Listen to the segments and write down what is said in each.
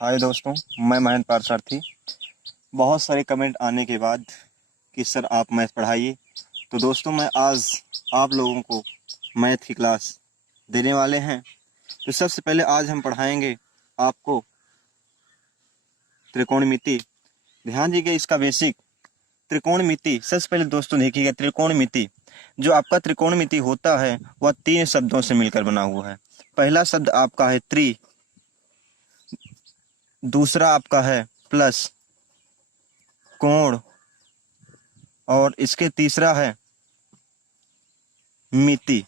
हाय दोस्तों, मैं महेंद्र पारसारथी। बहुत सारे कमेंट आने के बाद कि सर आप मैथ पढ़ाइए, तो दोस्तों मैं आज आप लोगों को मैथ की क्लास देने वाले हैं। तो सबसे पहले आज हम पढ़ाएंगे आपको त्रिकोणमिति। ध्यान दीजिए इसका बेसिक त्रिकोणमिति। सबसे पहले दोस्तों देखिएगा, त्रिकोणमिति जो आपका त्रिकोणमिति होता है वह 3 शब्दों से मिलकर बना हुआ है। पहला शब्द आपका है त्रि, दूसरा आपका है प्लस कोण, और इसके तीसरा है मिति,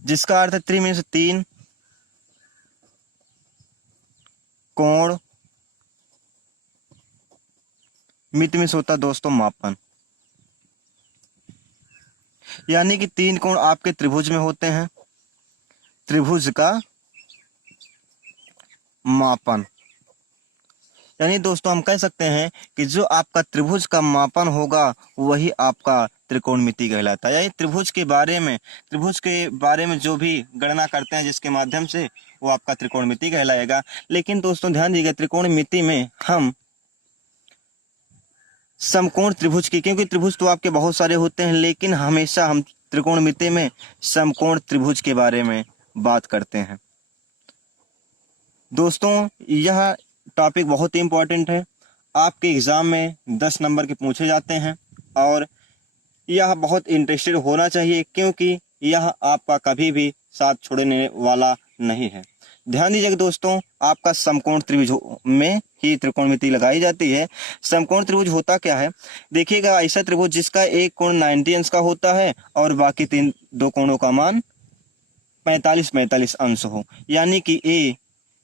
जिसका अर्थ है त्रि मीन्स 3, कोण, मिति मीन्स होता है दोस्तों मापन। यानी कि 3 कोण आपके त्रिभुज में होते हैं, त्रिभुज का मापन। यानी दोस्तों हम कह सकते हैं कि जो आपका त्रिभुज का मापन होगा वही आपका त्रिकोणमिति कहलाता है। यानी त्रिभुज के बारे में जो भी गणना करते हैं जिसके माध्यम से, वो आपका त्रिकोणमिति कहलाएगा। लेकिन दोस्तों ध्यान दीजिएगा, त्रिकोणमिति में हम समकोण त्रिभुज की, क्योंकि त्रिभुज तो आपके बहुत सारे होते हैं, लेकिन हमेशा हम त्रिकोणमिति में समकोण त्रिभुज के बारे में बात करते हैं। दोस्तों यह टॉपिक बहुत ही इम्पोर्टेंट है, आपके एग्जाम में 10 नंबर के पूछे जाते हैं और यह बहुत इंटरेस्टेड होना चाहिए, क्योंकि यह आपका कभी भी साथ छोड़ने वाला नहीं है। ध्यान दीजिएगा दोस्तों, आपका समकोण त्रिभुज में ही त्रिकोणमिति लगाई जाती है। समकोण त्रिभुज होता क्या है, देखिएगा, ऐसा त्रिभुज जिसका एक कोण 90 अंश का होता है और बाकी दो कोणों का मान 45 अंश हो, यानी कि ए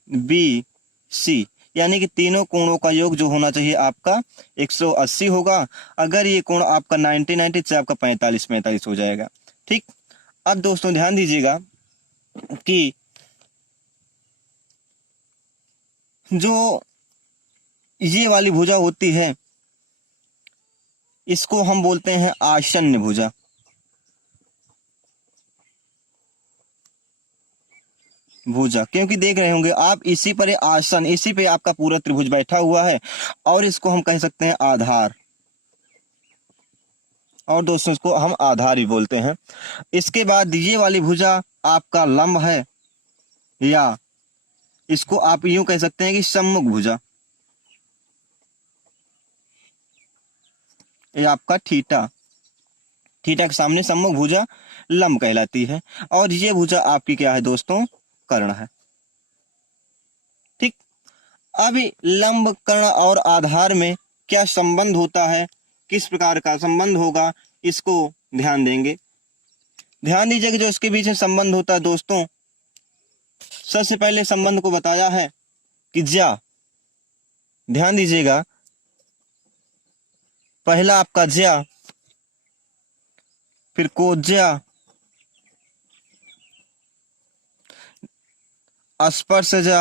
बी सी, यानी कि तीनों कोणों का योग जो होना चाहिए आपका 180 होगा। अगर ये कोण आपका 90 से आपका 45 हो जाएगा। ठीक, अब दोस्तों ध्यान दीजिएगा कि जो ये वाली भुजा होती है इसको हम बोलते हैं आसन्न भुजा। क्योंकि देख रहे होंगे आप, इसी पर आसन, इसी पे आपका पूरा त्रिभुज बैठा हुआ है, और इसको हम कह सकते हैं आधार, और दोस्तों इसको हम आधार भी बोलते हैं। इसके बाद ये वाली भुजा आपका लंब है, या इसको आप यूं कह सकते हैं कि सम्मुख भुजा। ये आपका थीटा के सामने सम्मुख भुजा लंब कहलाती है, और ये भुजा आपकी क्या है दोस्तों, कर्ण है। ठीक, अभी लंब, कर्ण और आधार में क्या संबंध होता है, किस प्रकार का संबंध होगा, इसको ध्यान देंगे। ध्यान दीजिए कि जो इसके बीच में संबंध होता है दोस्तों, सबसे पहले संबंध को बताया है कि ज्या। ध्यान दीजिएगा, पहला आपका ज्या, फिर कोज्या, स्पर्शजा,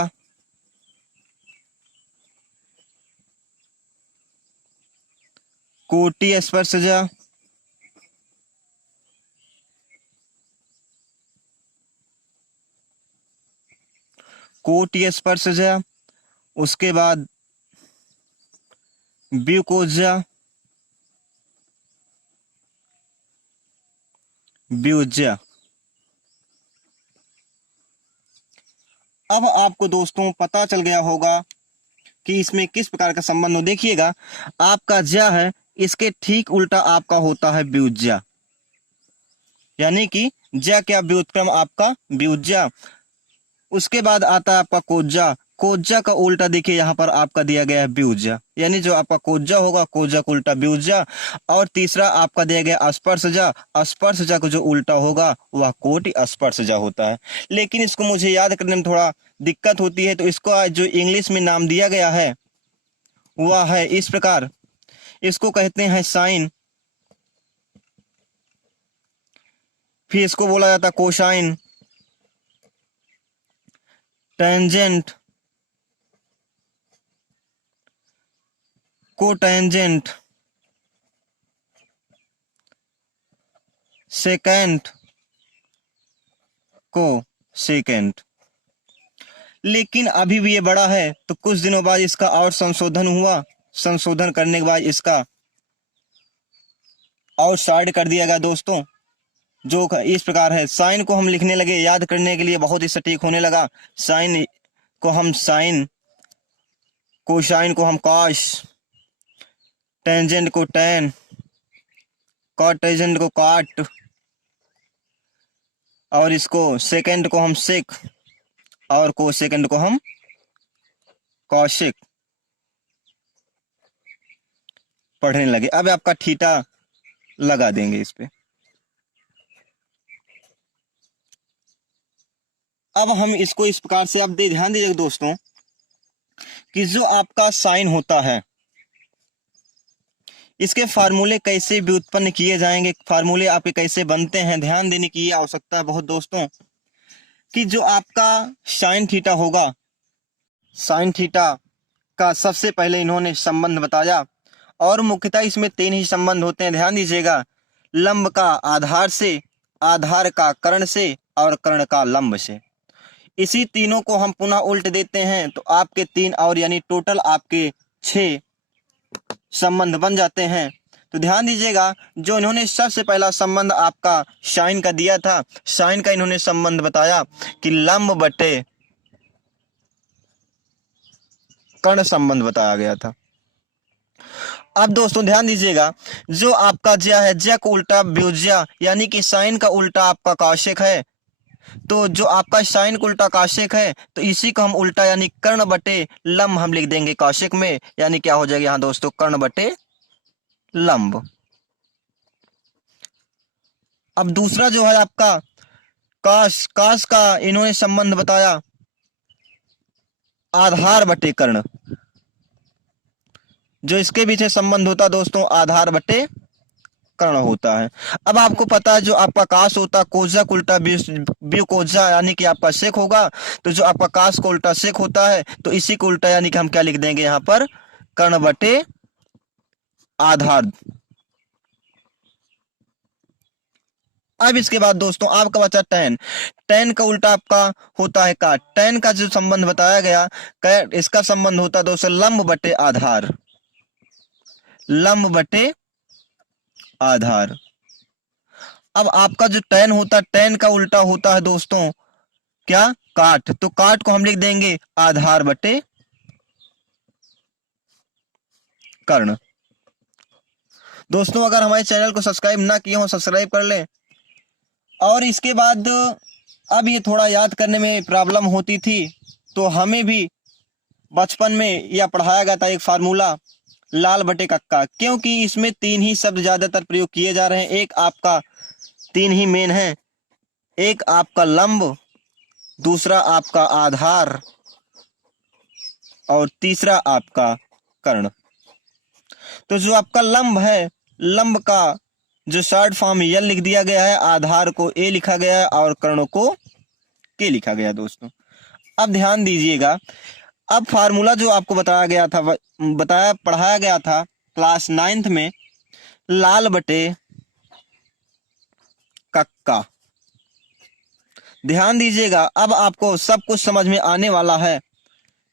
कोटि स्पर्शजा, कोटि स्पर्शजा, उसके बाद व्युकोज्या, व्युज्या। अब आपको दोस्तों पता चल गया होगा कि इसमें किस प्रकार का संबंध हो। देखिएगा, आपका ज्या है, इसके ठीक उल्टा आपका होता है व्युज्या, यानी कि ज्या क्या, व्युत्क्रम आपका व्युज्या। उसके बाद आता है आपका कोज्जा। कोज्जा का उल्टा देखिए यहाँ पर आपका दिया गया है व्युज्या, यानी जो आपका कोज्जा होगा, कोज्जा का उल्टा व्युज्या। और तीसरा आपका दिया गया स्पर्शजा। स्पर्शजा का जो उल्टा होगा वह कोटि स्पर्शजा होता है। लेकिन इसको मुझे याद करने में थोड़ा दिक्कत होती है, तो इसको जो इंग्लिश में नाम दिया गया है वह है इस प्रकार, इसको कहते हैं साइन, फिर इसको बोला जाता है कोसाइन, टेंजेंट, कोटेंजेंट, सेकेंट, को सेकेंट। लेकिन अभी भी ये बड़ा है, तो कुछ दिनों बाद इसका और संशोधन हुआ। संशोधन करने के बाद इसका और साइड कर दिया गया दोस्तों, जो इस प्रकार है। साइन को हम लिखने लगे, याद करने के लिए बहुत ही सटीक होने लगा। साइन को हम साइन, कोसाइन को हम कॉस, टेंजेंट को टेन, कॉट टेंजेंट को कॉट, और इसको सेकेंड को हम सेक, और को सेकेंड को हम कौशिक पढ़ने लगे। अब आपका थीटा लगा देंगे इस पे। अब हम इसको इस प्रकार से, अब ध्यान दीजिएगा दोस्तों कि जो आपका साइन होता है, इसके फार्मूले कैसे व्युत्पन्न किए जाएंगे, फार्मूले आपके कैसे बनते हैं, ध्यान देने की आवश्यकता है बहुत दोस्तों। कि जो आपका साइन थीटा होगा, साइन थीटा का सबसे पहले इन्होंने संबंध बताया, और मुख्यतः इसमें 3 ही संबंध होते हैं, ध्यान दीजिएगा। लंब का आधार से, आधार का कर्ण से, और कर्ण का लंब से। इसी तीनों को हम पुनः उल्ट देते हैं तो आपके 3 और यानी टोटल आपके 6 संबंध बन जाते हैं। तो ध्यान दीजिएगा, जो इन्होंने सबसे पहला संबंध आपका साइन का दिया था, साइन का इन्होंने संबंध बताया कि लंब बटे कर्ण संबंध बताया गया था। अब दोस्तों ध्यान दीजिएगा, जो आपका ज्या है, ज्या को उल्टा व्युज्या, यानी कि साइन का उल्टा आपका कौशिक है। तो जो आपका साइन का उल्टा कौशिक है, तो इसी को हम उल्टा यानी कर्ण बटे लंब हम लिख देंगे कौशिक में, यानी क्या हो जाएगा यहाँ दोस्तों, कर्ण बटे लंब। अब दूसरा जो है आपका काश, काश का इन्होंने संबंध बताया आधार बटे कर्ण। जो इसके पीछे संबंध होता है दोस्तों, आधार बटे कर्ण होता है। अब आपको पता है जो आपका काश होता है, कोजा का उल्टा व्यू कोजा, यानी कि आपका शेक होगा। तो जो आपका काश को उल्टा शेक होता है, तो इसी को उल्टा यानी कि हम क्या लिख देंगे यहाँ पर, कर्ण बटे आधार। अब इसके बाद दोस्तों आपका बचा टैन। टैन का उल्टा आपका होता है काट। टैन का जो संबंध बताया गया, इसका संबंध होता है दोस्तों लंब बटे आधार, लंब बटे आधार। अब आपका जो टैन होता है, टैन का उल्टा होता है दोस्तों क्या, काट। तो काट को हम लिख देंगे आधार बटे कर्ण। दोस्तों अगर हमारे चैनल को सब्सक्राइब ना किए हो, सब्सक्राइब कर लें। और इसके बाद अब ये थोड़ा याद करने में प्रॉब्लम होती थी, तो हमें भी बचपन में यह पढ़ाया गया था एक फार्मूला, लाल बटे कक्का। क्योंकि इसमें 3 ही शब्द ज्यादातर प्रयोग किए जा रहे हैं। एक आपका 3 ही मेन है, एक आपका लंब, दूसरा आपका आधार, और तीसरा आपका कर्ण। तो जो आपका लंब है, लंब का जो शॉर्ट फॉर्म यल लिख दिया गया है, आधार को ए लिखा गया है, और कर्ण को के लिखा गया दोस्तों। अब ध्यान दीजिएगा, अब फार्मूला जो आपको बताया गया था, पढ़ाया गया था क्लास 9th में, लाल बटे कक्का। ध्यान दीजिएगा, अब आपको सब कुछ समझ में आने वाला है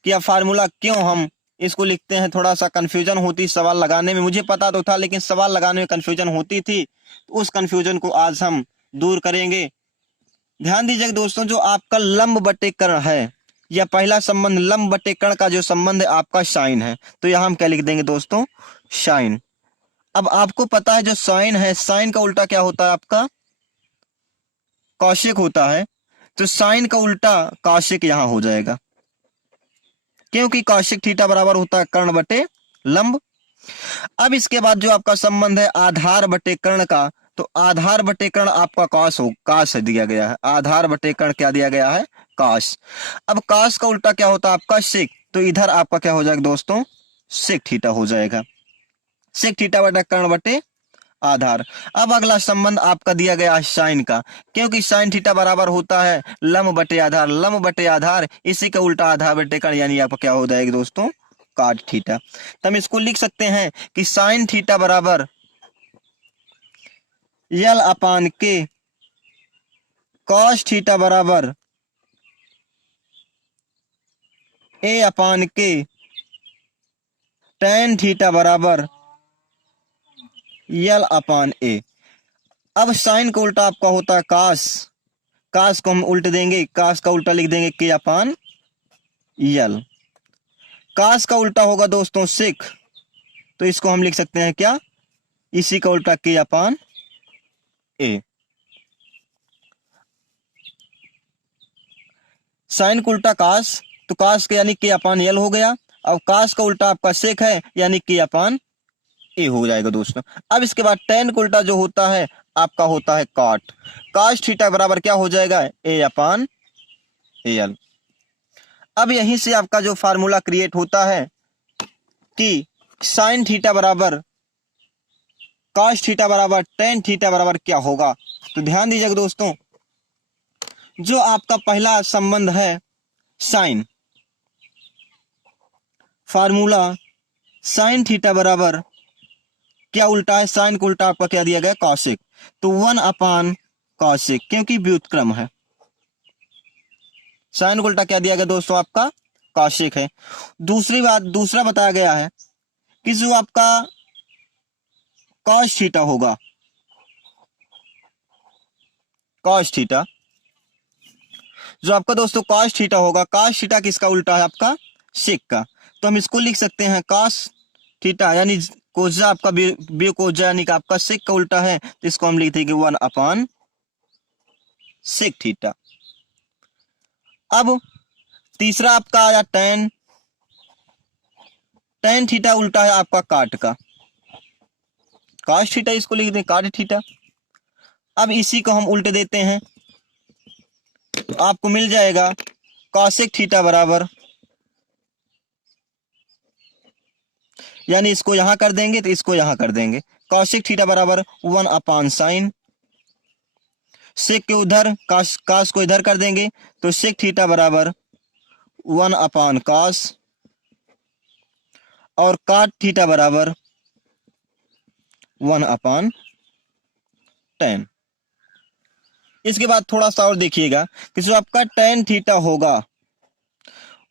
कि अब फार्मूला क्यों हम इसको लिखते हैं। थोड़ा सा कंफ्यूजन होती सवाल लगाने में, मुझे पता तो था, लेकिन सवाल लगाने में कंफ्यूजन होती थी। तो उस कंफ्यूजन को आज हम दूर करेंगे। ध्यान दीजिएगा दोस्तों, जो आपका लंब बटे कर्ण है, या पहला संबंध लंब बटे कर्ण का जो संबंध है आपका साइन है, तो यहां हम क्या लिख देंगे दोस्तों, साइन। अब आपको पता है जो साइन है, साइन का उल्टा क्या होता है आपका, कौशिक होता है। तो साइन का उल्टा कौशिक यहां हो जाएगा, क्योंकि कौशिक थीटा बराबर होता है कर्ण बटे लंब। अब इसके बाद जो आपका संबंध है आधार बटे कर्ण का, तो आधार बटे कर्ण आपका काश दिया गया है। आधार बटे कर्ण क्या दिया गया है, काश। अब काश का उल्टा क्या होता है आपका सेक, तो इधर आपका क्या हो जाएगा दोस्तों, सेक थीटा हो जाएगा। सेक थीटा बटे कर्ण बटे आधार। अब अगला संबंध आपका दिया गया है साइन का, क्योंकि साइन थीटा बराबर होता है लंब बटे आधार, लंब बटे आधार, इसी का उल्टा आधार बटे कर्ण, यानी आपका क्या हो जाएगा दोस्तों, काट थीटा। तो हम इसको लिख सकते हैं कि साइन थीटा बराबर यल अपान के, कॉस थीटा बराबर ए अपान के tan थीटा बराबर यल अपान ए। अब साइन का उल्टा आपका होता है कास, कास को हम उल्ट देंगे, कास का उल्टा लिख देंगे के अपान यल। कास का उल्टा होगा दोस्तों सिक, तो इसको हम लिख सकते हैं क्या, इसी का उल्टा के अपान ए। साइन का उल्टा कास, तो कास के यानी के अपान यल हो गया। अब कास का उल्टा आपका सेक है यानी के अपान ए हो जाएगा दोस्तों। अब इसके बाद टेन का उल्टा जो होता है आपका होता है काट, काश थीटा बराबर क्या हो जाएगा, ए अपान एल। अब यहीं से आपका जो फार्मूला क्रिएट होता है कि साइन थीटा बराबर काश थीटा बराबर टेन थीटा बराबर क्या होगा। तो ध्यान दीजिएगा दोस्तों, जो आपका पहला संबंध है साइन, फार्मूला साइन थीटा बराबर क्या उल्टा है, साइन को उल्टा आपका क्या दिया गया, कौशिक, तो 1 अपान कौशिक, क्योंकि व्युत्क्रम है। साइन को उल्टा क्या दिया गया दोस्तों, आपका कौशिक है। दूसरी बात, दूसरा बताया गया है कि जो आपका कॉस थीटा होगा, कॉस थीटा, जो आपका दोस्तों कॉस थीटा होगा, कॉस थीटा किसका उल्टा है, आपका सेक का, तो हम इसको लिख सकते हैं कॉस थीटा यानी कोजा आपका बे कोजा यानी कि आपका सेक का उल्टा है, तो इसको हम लिखते हैं कि 1 अपान सेक थीटा। अब तीसरा आपका आया टेन, टेन थीटा उल्टा है आपका काट का, काश थीटा इसको लिख दें काट थीटा। अब इसी को हम उल्टे देते हैं तो आपको मिल जाएगा कॉसेक थीटा बराबर, यानी इसको यहां कर देंगे तो इसको यहां कर देंगे, कॉसेक थीटा बराबर 1 अपान साइन, सेक के उधर कास को इधर कर देंगे तो सेक थीटा बराबर 1 अपान कास, और काट थीटा बराबर 1 अपान टेन। इसके बाद थोड़ा सा और देखिएगा कि जो आपका टेन थीटा होगा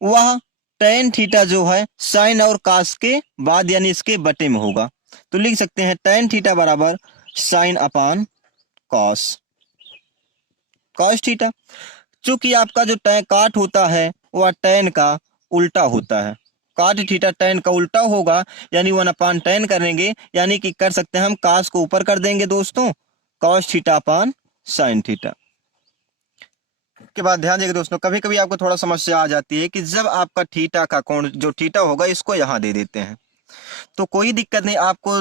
वह टेन थीटा जो है साइन और कास के बाद यानी इसके बटे में होगा, तो लिख सकते हैं टेन थीटा बराबर sine upon cos, cos theta. चूंकि आपका जो काट होता है वह टेन का उल्टा होता है, काट थीटा टेन का उल्टा होगा यानी 1 अपान टेन करेंगे, यानी कि कर सकते हैं हम कास को ऊपर कर देंगे दोस्तों, cos theta upon sine theta. के बाद ध्यान देंगे दोस्तों, कभी कभी आपको थोड़ा समस्या आ जाती है कि जब आपका थीटा का कोण जो थीटा होगा इसको यहां दे देते हैं, तो कोई दिक्कत नहीं, आपको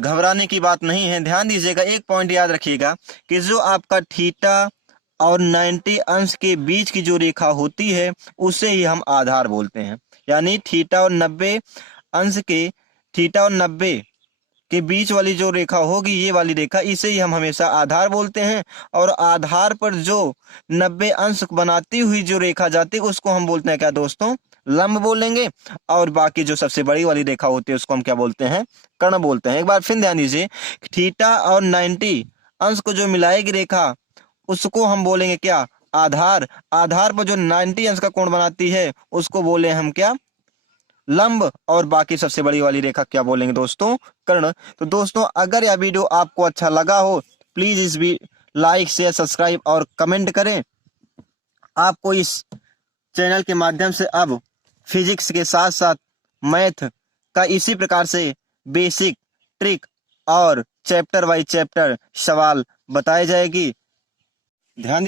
घबराने की बात नहीं है। ध्यान दीजिएगा, एक पॉइंट याद रखिएगा कि जो आपका थीटा और 90 अंश के बीच की जो रेखा होती है उसे ही हम आधार बोलते हैं, यानी थीटा और 90 अंश के, थीटा और 90 के बीच वाली जो रेखा होगी ये वाली रेखा, इसे ही हम हमेशा आधार बोलते हैं। और आधार पर जो 90 अंश बनाती हुई जो रेखा जाती है उसको हम बोलते हैं क्या दोस्तों, लंब बोलेंगे। और बाकी जो सबसे बड़ी वाली रेखा होती है उसको हम क्या बोलते हैं, कर्ण बोलते हैं। एक बार फिर ध्यान दीजिए, थीटा और 90 अंश को जो मिलाएगी रेखा उसको हम बोलेंगे क्या, आधार। आधार पर जो 90 अंश का कोण बनाती है उसको बोले हम क्या, लंब। और बाकी सबसे बड़ी वाली रेखा क्या बोलेंगे दोस्तों, कर्ण। तो दोस्तों अगर यह वीडियो आपको अच्छा लगा हो प्लीज इस भी लाइक शेयर सब्सक्राइब और कमेंट करें। आपको इस चैनल के माध्यम से अब फिजिक्स के साथ साथ मैथ का इसी प्रकार से बेसिक ट्रिक और चैप्टर बाय चैप्टर सवाल बताए जाएगी। ध्यान